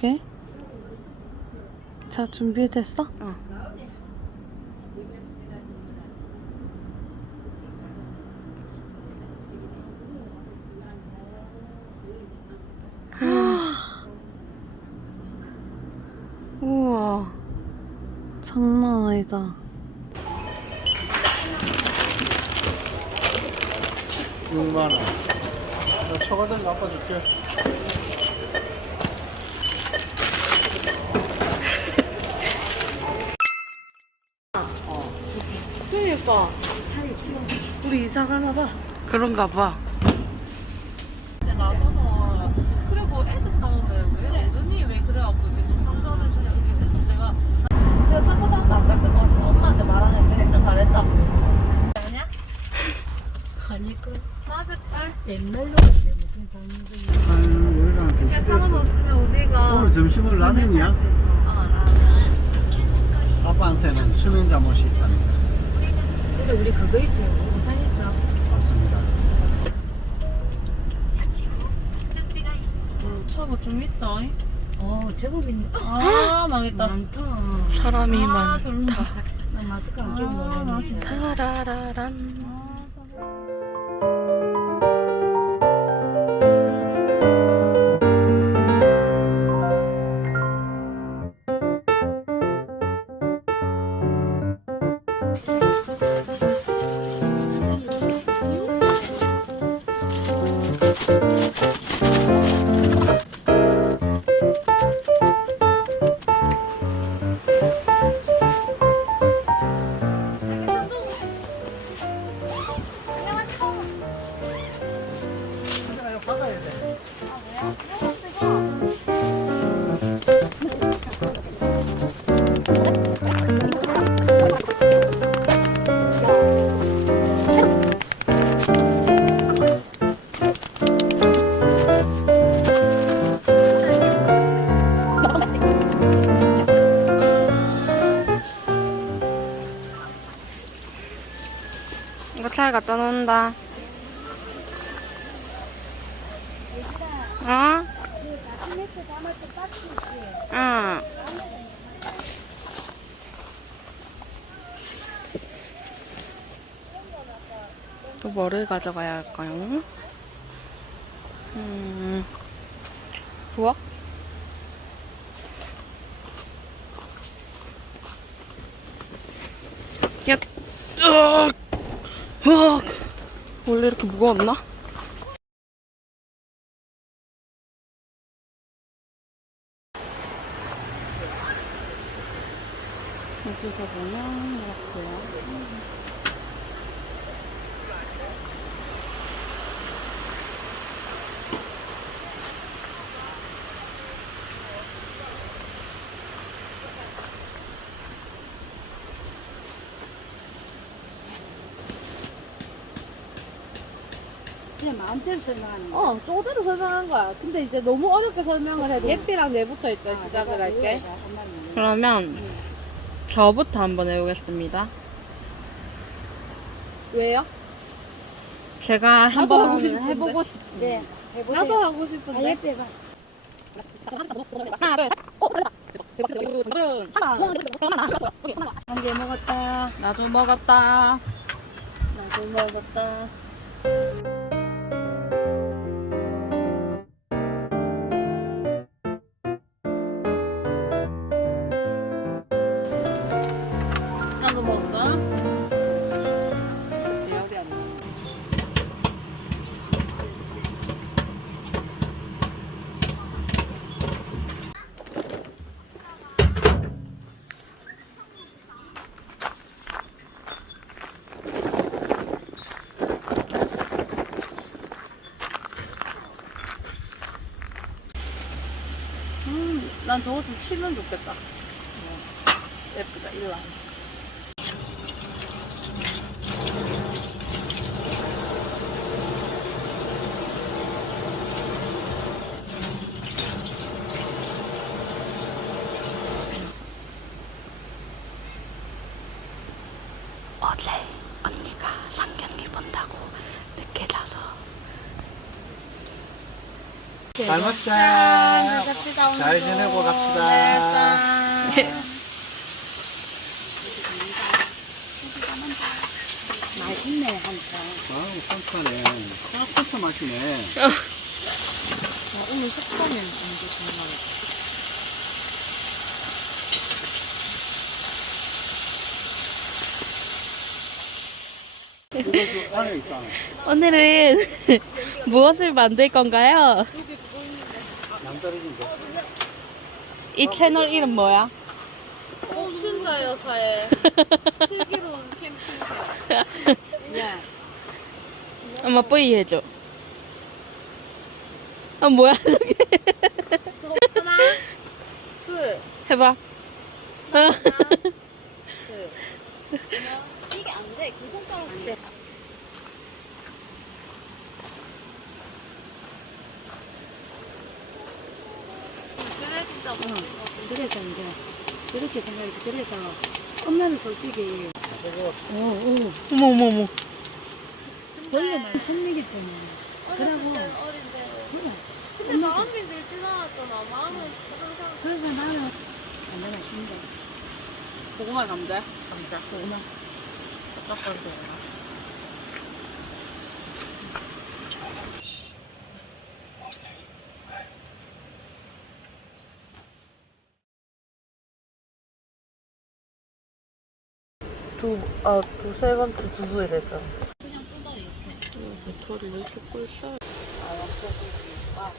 오케이. 자, 준비됐어? 어. 우와. 장난 아니다. 육만 원. 나 초과된 거 아빠 줄게. 그러니까. 우리 이사 가나 봐. 그런가 봐. 나서서 그리고 애들 싸우면 왜 어른이 왜 그래갖고 이렇게 좀 상처를 주냐 이게 그래서 내가 제가 참고 참고 안 갔을 것 같은데 엄마한테 말하는 거 진짜 잘했다고 아니야? 아니까 맞을 걸? 옛날로 근데 무슨 장면이 아유, 우리랑 좀 그냥 사람 시켰어. 없으면 우리가 오늘 점심은 라면이야? 어 라면 아빠한테는 수면 잠옷이 있다니까. 근데 우리 그거 있어요. 우산 있어. 맞습니다. 음, 차가 좀 있다. 어 제법 있네 아 망했다. 많다. 사람이 아, 많다. 나 마스크 안 끼고 아, 진짜. 차라라란. 이거 차에 갖다 놓는다. 어? 응. 또 뭐를 가져가야 할까요? 음, 부엌? 야, 으악! 으악! 원래 이렇게 무거웠나? 여기서 보면 이렇게요. 그냥 마음대로 설명하는 거 어, 쪼대로 설명한 거야. 근데 이제 너무 어렵게 설명을 해도 예삐랑 내부터 일단 시작을 할게. 그러면 저부터 한번 해보겠습니다. 왜요? 제가 한번 하고 싶은데. 해보고 싶은데 네 해보세요 나도 하고 아, 싶은데. 예뻐 봐 하나, 둘, 셋. 한개 먹었다 나도 먹었다. 나도 먹었다 난 저거 좀 치면 좋겠다. 어, 예쁘다, 일라. 어제 언니가 상견례 본다고 늦게 자서 이렇게 잘 해서. 먹자. 갑시다, 오늘도. 잘 지내고 갑시다. 네, 짠. 맛있네, 한참. 아우. 아, 산타 맛이네. 오늘 식감이 이제 정말. 이거 그 안에 있잖아. 오늘은 무엇을 만들 건가요? 이 채널 이름 뭐야? 옥순자 여사의 슬기로운 캠핑. 야, 엄마 뿌이 해줘. 아 뭐야 저게? 하나, 둘, 해봐. 이게 안 돼. 그 손가락 안 돼. 그래 진짜 뭐. 그래서 이제, 그렇게 생각해서, 그래서, 엄마는 솔직히, 오, 오, 어머 어머 어머. 원래는 생리기 때문에. 그러고, 어린데. 그래. 근데 마음이 늘진 않았잖아. 마음은 항상 그래서 나는, 안 되나, 힘들어. 고구마 감자? 감자. 고구마. 깜깜한 두, 아, 두세 번째 두부 이랬잖아. 배터리를 죽고 있어. 아, 역시 아,